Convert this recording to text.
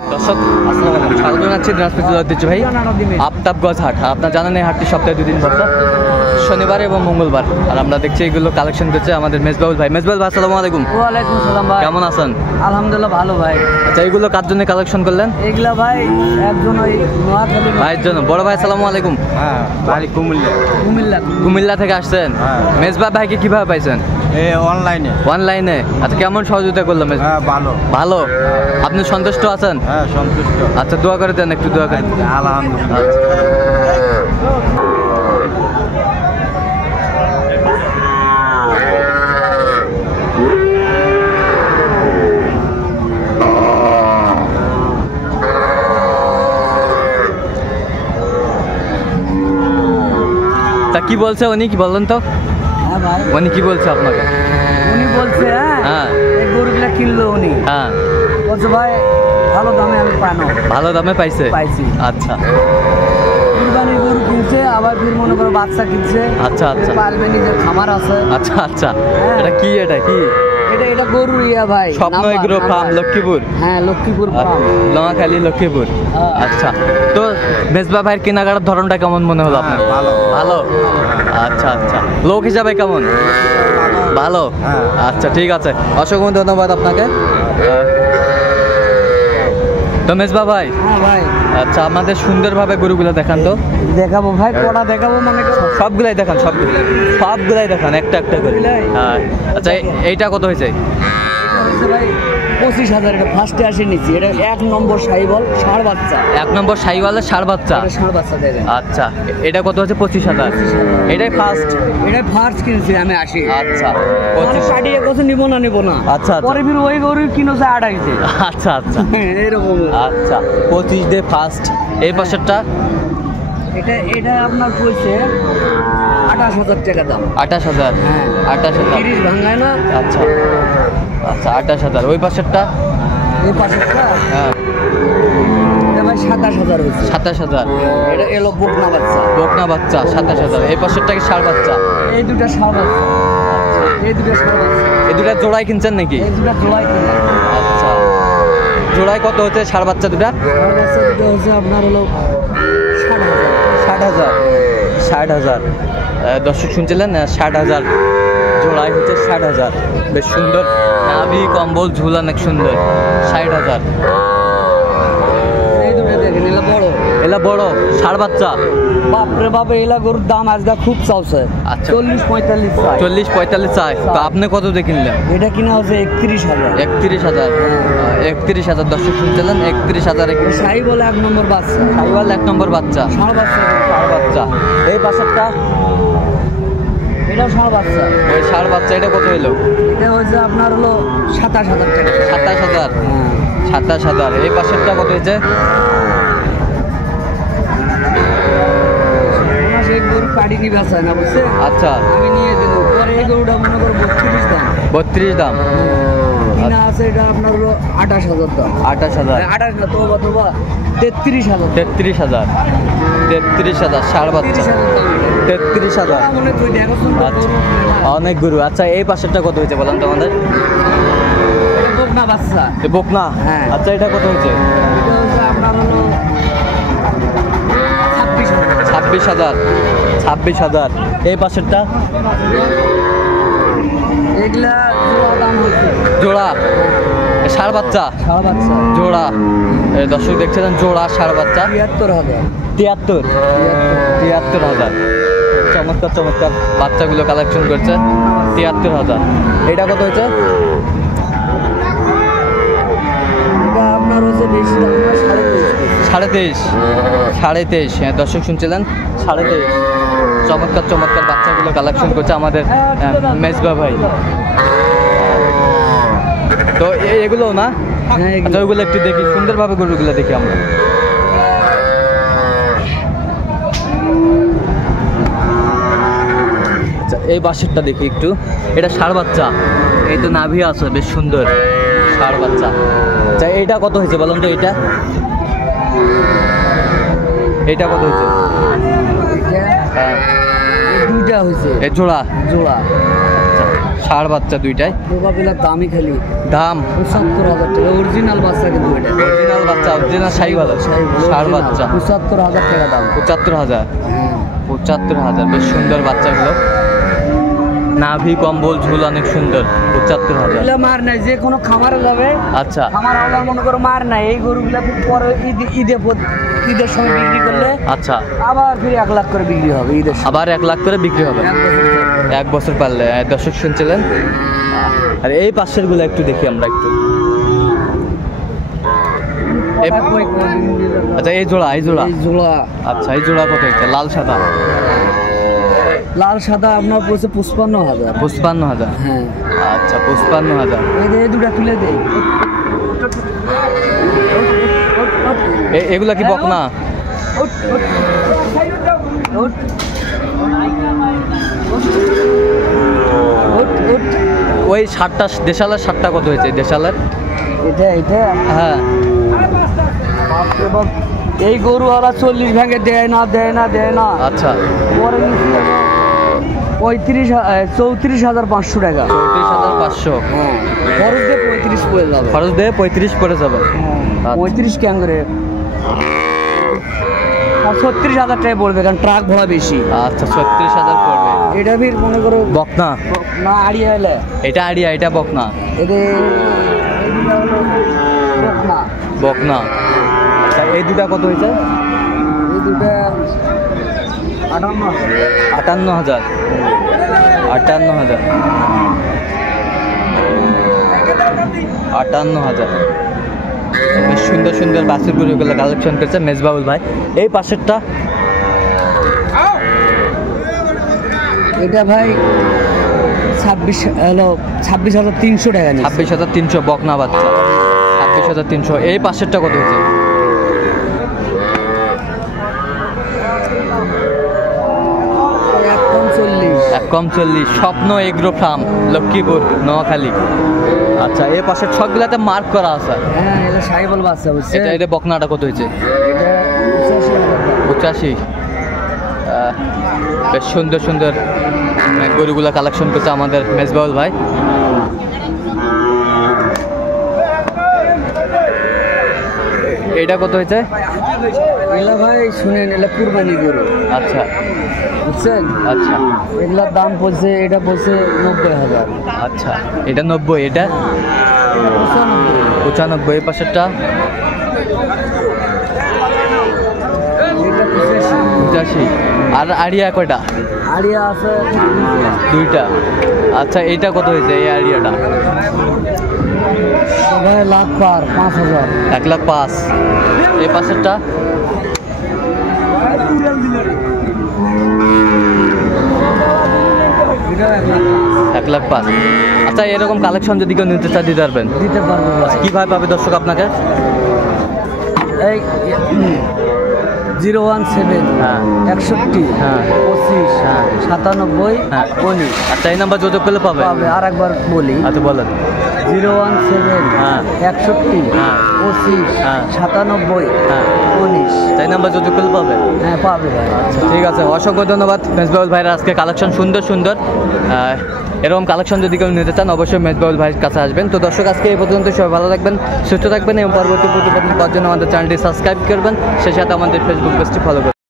দর্শক আসসালামু আলাইকুম, স্বাগত জানাচ্ছি দিনাজপুর ঐতিহ্যবাহী আফতাবগঞ্জ হাট। আপনার জানেন এই হাটটি সপ্তাহে 2 দিন বসে, শনিবার এবং মঙ্গলবার। আর আমরা দেখছি এগুলো কালেকশন করছে আমাদের মেজবাউল ভাই। মেজবাউল ভাই আসসালামু আলাইকুম। ওয়ালাইকুম সালাম ভাই, কেমন আছেন? আলহামদুলিল্লাহ ভালো ভাই। আচ্ছা, এগুলো কার জন্য কালেকশন করলেন? এগুলা ভাই একজন ওই নোয়াখালী ভাইয়ের জন্য। বড় ভাই আসসালামু আলাইকুম। হ্যাঁ, বাড়ি কুমিল্লা। কুমিল্লা থেকে আসছেন? হ্যাঁ। মেজবা ভাইকে কিভাবে পাইছেন? অনলাইনে। অনলাইনে। আচ্ছা, কেমন সহযোগিতা করলাম? হ্যাঁ, ভালো। ভালো। আপনি সন্তুষ্ট আছেন? হ্যাঁ, সন্তুষ্ট। আচ্ছা, দোয়া করে দেন, একটু দোয়া করেন। আলহামদুলিল্লাহ। তা কি বলছে উনি, কি বললেন তো? হ্যাঁ ভাই, উনি কি বলছে আপনাকে? উনি বলছে হ্যাঁ। এই গরুগুলা কিনলো উনি, হ্যাঁ, বলছে ভাই ভালো দামে আমি পানো ভালো দামে পাইছে। পাইছি। আচ্ছা কুরবানির গরু কিনছে, আবার ফির মনে করো বাচ্চা কিনছে। আচ্ছা আচ্ছা পারবে, নিজের খামার আছে। আচ্ছা আচ্ছা। হ্যাঁ। এটা কি, এটা কি? এটা গরু ইয়া ভাই, স্বপ্ন number, agro farm, number. Lakshmipur. হ্যাঁ, লক্ষ্মীপুর ফার্ম। নোয়াখালী, লক্ষ্মীপুর। হ্যাঁ। আচ্ছা, তো মেজবা ভাইয়ের কেনাকাটার ধরনটা কেমন মনে হলো আপনার? হ্যাঁ, ভালো। ভালো। আচ্ছা আচ্ছা, লোক হিসাবে কেমন? ভালো। হ্যাঁ। আচ্ছা, ঠিক আছে, অসংখ্য ধন্যবাদ আপনাকে। তো মেজবা ভাই, হ্যাঁ ভাই, আচ্ছা আমাদের সুন্দরভাবে গরুগুলো দেখান তো। দেখাবো ভাই, কটা দেখাবো মানে সবগুলাই দেখান, সবগুলাই দেখান, একটা একটা করে। হ্যাঁ। আচ্ছা, এইটা কত হয়েছে? ভাই 25,000 ফার্স্টে আসে নিচ্ছি। এটা 1 নম্বর সাইবল ষাঁড় বাচ্চা। 1 নম্বর শাহিওয়ালের ষাঁড় বাচ্চা। এটা ষাঁড় বাচ্চা দেবে। আচ্ছা, এটা কত হচ্ছে? 25,000। এটাই ফার্স্ট। এটা ফার্স্ট কিনছি আমি, আসি। আচ্ছা, মানে 25। কাটিয়ে কথা নিব না। আচ্ছা, আচ্ছা। পরে ফির ওই গরু কিনেছে 28-এ। আচ্ছা আচ্ছা এরকম। আচ্ছা, 25 ডে ফার্স্ট। এই পাশেরটা এটা আপনার পড়ছে 28,000 টাকা দাম। 28,000। হ্যাঁ। 28,000। 30 ভাঙায় না। আচ্ছা আচ্ছা, 28,000। ওই পাশেরটা? এই পাশেরটা হ্যাঁ, এটা ভাই 27,000 হচ্ছে। 27,000। এটা এলো বকনা বাচ্চা। বকনা বাচ্চা 27,000। এই পাশেরটা কি ষাঁড় বাচ্চা? এই দুটা ষাঁড় বাচ্চা। এই দুটা ষাঁড় বাচ্চা। এই দুটা জোড়াই কিনছেন নাকি? এই দুটা জোড়াই কিনা। আচ্ছা, জোড়ায় কত হচ্ছে ষাঁড় বাচ্চা দুটা? ষাঁড় বাচ্চা দুটো হচ্ছে আপনার হলো 60,000। 60,000। 60,000। দর্শক শুনছিলেন, 60,000 জোড়ায় হচ্ছে 60,000। বেশ সুন্দর নাভি, কম্বল, ঝুল অনেক সুন্দর। 60,000। এই দুটো দেখেন, এলা বড়। এলা বড় ষাঁড় বাচ্চা। বাপরে বাপ, এলা গরুর দাম আজকে খুব চাওছে। আচ্ছা। 40-45 চাই। 40-45 চাই। তো আপনি কত দিয়ে কিনলেন? এটা কিনা হচ্ছে 31,000। 31,000। 31,000। দর্শক শুনছিলেন, 31,000 এ কিনছে। সাই বলে 1 নম্বর বাচ্চা। শাহিওয়াল 1 নম্বর বাচ্চা। ষাঁড় বাচ্চা। ষাঁড় বাচ্চা। এই পাশেরটা? এটাও ষাঁড় বাচ্চা। ওই ষাঁড় বাচ্চা, এটা কত হলো? এটা হচ্ছে আপনার হলো 27,000 টাকা। 27,000। 27,000। এই পাশেরটা কত হয়েছে? সেই গরু কাটি নিবে আছে না, বুঝছে? আচ্ছা, আমি নিয়ে দেবো। পরে এই গরুটা মনে করো 32 দাম। 32 দাম। কিনা আছে এটা আপনার হলো 28,000 দাম। 28,000। 28 না, তোবা 33,000। 33,000। 33,000 ষাঁড় বাচ্চা। 30,000 দাম। 33,000। মনে তুই দেখো আচ্ছা, অনেক গরু। আচ্ছা, এই পাশেরটা কত হয়েছে বলেন তো আমাদের? বকনা বাচ্চা। এ বকনা। হ্যাঁ। আচ্ছা, এটা কত হয়েছে? এটা হচ্ছে আপনার হলো 26,000। 26,000। 26,000। এই পাশেরটা? এগুলা জোড়া দাম হচ্ছে। জোড়া ষাঁড় বাচ্চা। ষাঁড় বাচ্চা জোড়া। দর্শক দেখছিলেন, জোড়া ষাঁড় বাচ্চা। 73,000। 73,000। চমৎকার চমৎকার বাচ্চাগুলো কালেকশন করছে। 73,000। এটা কত হয়েছে? এটা আপনার হচ্ছে বেশি দাম না, 23,500। 23,500। হ্যাঁ, দর্শক শুনছিলেন, 23,500। চমৎকার চমৎকার বাচ্চাগুলো কালেকশন করছে আমাদের মেজবা ভাই। তো এগুলো না? হ্যাঁ, এগুলো। আচ্ছা, ওইগুলো একটু দেখি, সুন্দরভাবে গরুগুলো দেখি আমরা। আচ্ছা, এই বাসেরটা দেখি একটু। এটা ষাঁড় বাচ্চা। এই তো নাভি আছে, বেশ সুন্দর ষাঁড় বাচ্চা। আচ্ছা, এইটা কত হয়েছে বলুন তো? এইটা কত হয়েছে? এটা হ্যাঁ, এই দুইটা হয়েছে। এ জোড়া। জোড়া। আচ্ছা, ষাঁড় বাচ্চা দুইটাই। প্রবাবিলার দামই খালি দাম ৭৫,০০০ টাকা, অরিজিনাল বাচ্চা কিন্তু এটা অরিজিনাল বাচ্চা, অরিজিনাল শাহিওয়াল ষাঁড় বাচ্চা ৭৫,০০০ টাকা দাম। ৭৫,০০০। হ্যাঁ ৭৫,০০০, বেশ সুন্দর বাচ্চাগুলো। নাভি কম্বল ঝুল অনেক সুন্দর। ৭৫,০০০। এগুলা মার নাই, যে কোনো খামারে যাবে আচ্ছা খামার আলাদা মনে করো মার নাই, এই গরুগুলা পরে ঈদের সময় বিক্রি করলে আচ্ছা, আবার ফিরে 1 লাখ করে বিক্রি হবে ঈদের সময়। আবার 1 লাখ করে বিক্রি হবে 1 বছর পারলে। দর্শক শুনছিলেন। আর এই পাশের গুলো একটু দেখি আমরা একটু। আচ্ছা এই জোড়া এই জোড়া আচ্ছা এই জোড়া কত হচ্ছে? লাল সাদা লাল সাদা আপনার পড়ছে ৫৫,০০০। ৫৫,০০০। হ্যাঁ আচ্ছা ৫৫,০০০। এই দুটা তুলে দেই। এগুলা কি বকনা? ওই 60টা দেশালের 60টা কত হয়েছে দেশালের? এটা হ্যাঁ বাপরে বাপ, এই গরু ওরা 40 ভাঙে দেয় না। আচ্ছা পরে নিচ্ছি 34,500 টাকা। 34,500। হ্যাঁ খরচ দিয়ে 35 পড়ে যাবে। খরচ দিয়ে 35 পড়ে যাবে। 35 কেন করে 36,000 টাকা পড়বে, কারণ ট্রাক ভাড়া বেশি। আচ্ছা 36,000 পড়বে। এটা ফির মনে করো বকনা? না আড়িয়া এলে এটা আইডিয়া, এটা বকনা। এদের না বকনা। আচ্ছা এই দুটা কত হয়েছে? এই দুটা 58,000। 58,000। 58,000। 58,000। বেশ সুন্দর সুন্দর বাছুর গরুগুলো কালেকশন করছে মেজবাউল ভাই। এই পাশেরটা এটা ভাই 26,300 টাকা নিচ্ছে। 26,300 বকনা বাচ্চা। 26,300। এই পাশেরটা কত হয়েছে? এক কম 40। স্বপ্ন এগ্রো ফার্ম, লক্ষ্মীপুর, নোয়াখালী। আচ্ছা এই পাশের ছকগুলাতে মার্ক করা আছে। হ্যাঁ এটা সাইবল বাচ্চা বুঝছে। এটা বকনাটা কত হয়েছে? এটা 85। বেশ সুন্দর সুন্দর গরুগুলা কালেকশন করছে আমাদের মেজবাউল ভাই। এটা কত হয়েছে? এলা ভাই শুনেন, এলা কুরবানি গরু আচ্ছা বুঝছেন। আচ্ছা এগুলার দাম পড়ছে, এটা পড়ছে 90,000। আচ্ছা এটা 90, এটা 95। এই পাশেরটা এটা 85। 85। আর আড়িয়া কয়টা? আড়িয়া আছে 2টা। আচ্ছা এইটা কত হয়েছে এই আড়িয়াটা? ভাই লাখ পার 5,000। 1,05,000। এই পাশেরটা? এটা 1,05,000 1,05,000। আচ্ছা এরকম কালেকশন যদি কেউ নিতে চায় দিতে পারবেন? দিতে পারবো ভাই। কীভাবে পাবে দর্শক আপনাকে? এই 017 হ্যাঁ 61 হ্যাঁ 25 হ্যাঁ 97 হ্যাঁ। 19 আচ্ছা এই নাম্বার যোগাযোগ করলে পাবে? পাবে। আর একবার বলি, আচ্ছা বলেন। 017 হ্যাঁ 61 হ্যাঁ 25 হ্যাঁ 97 হ্যাঁ 19। এই নাম্বার যোগাযোগ করলে পাবে? হ্যাঁ পাবে ভাই। আচ্ছা ঠিক আছে, অসংখ্য ধন্যবাদ মেজবাউল ভাইয়ের আজকে কালেকশন সুন্দর সুন্দর। এরকম কালেকশন যদি কেউ নিতে চান অবশ্যই মেজবাউল ভাইয়ের কাছে আসবেন। তো দর্শক আজকে এই পর্যন্ত, সবাই ভালো থাকবেন, সুস্থ থাকবেন এবং পরবর্তী প্রতিবেদন পাওয়ার জন্য আমাদের চ্যানেলটি সাবস্ক্রাইব করবেন, সেই সাথে আমাদের ফেসবুক পেজটি ফলো করবেন।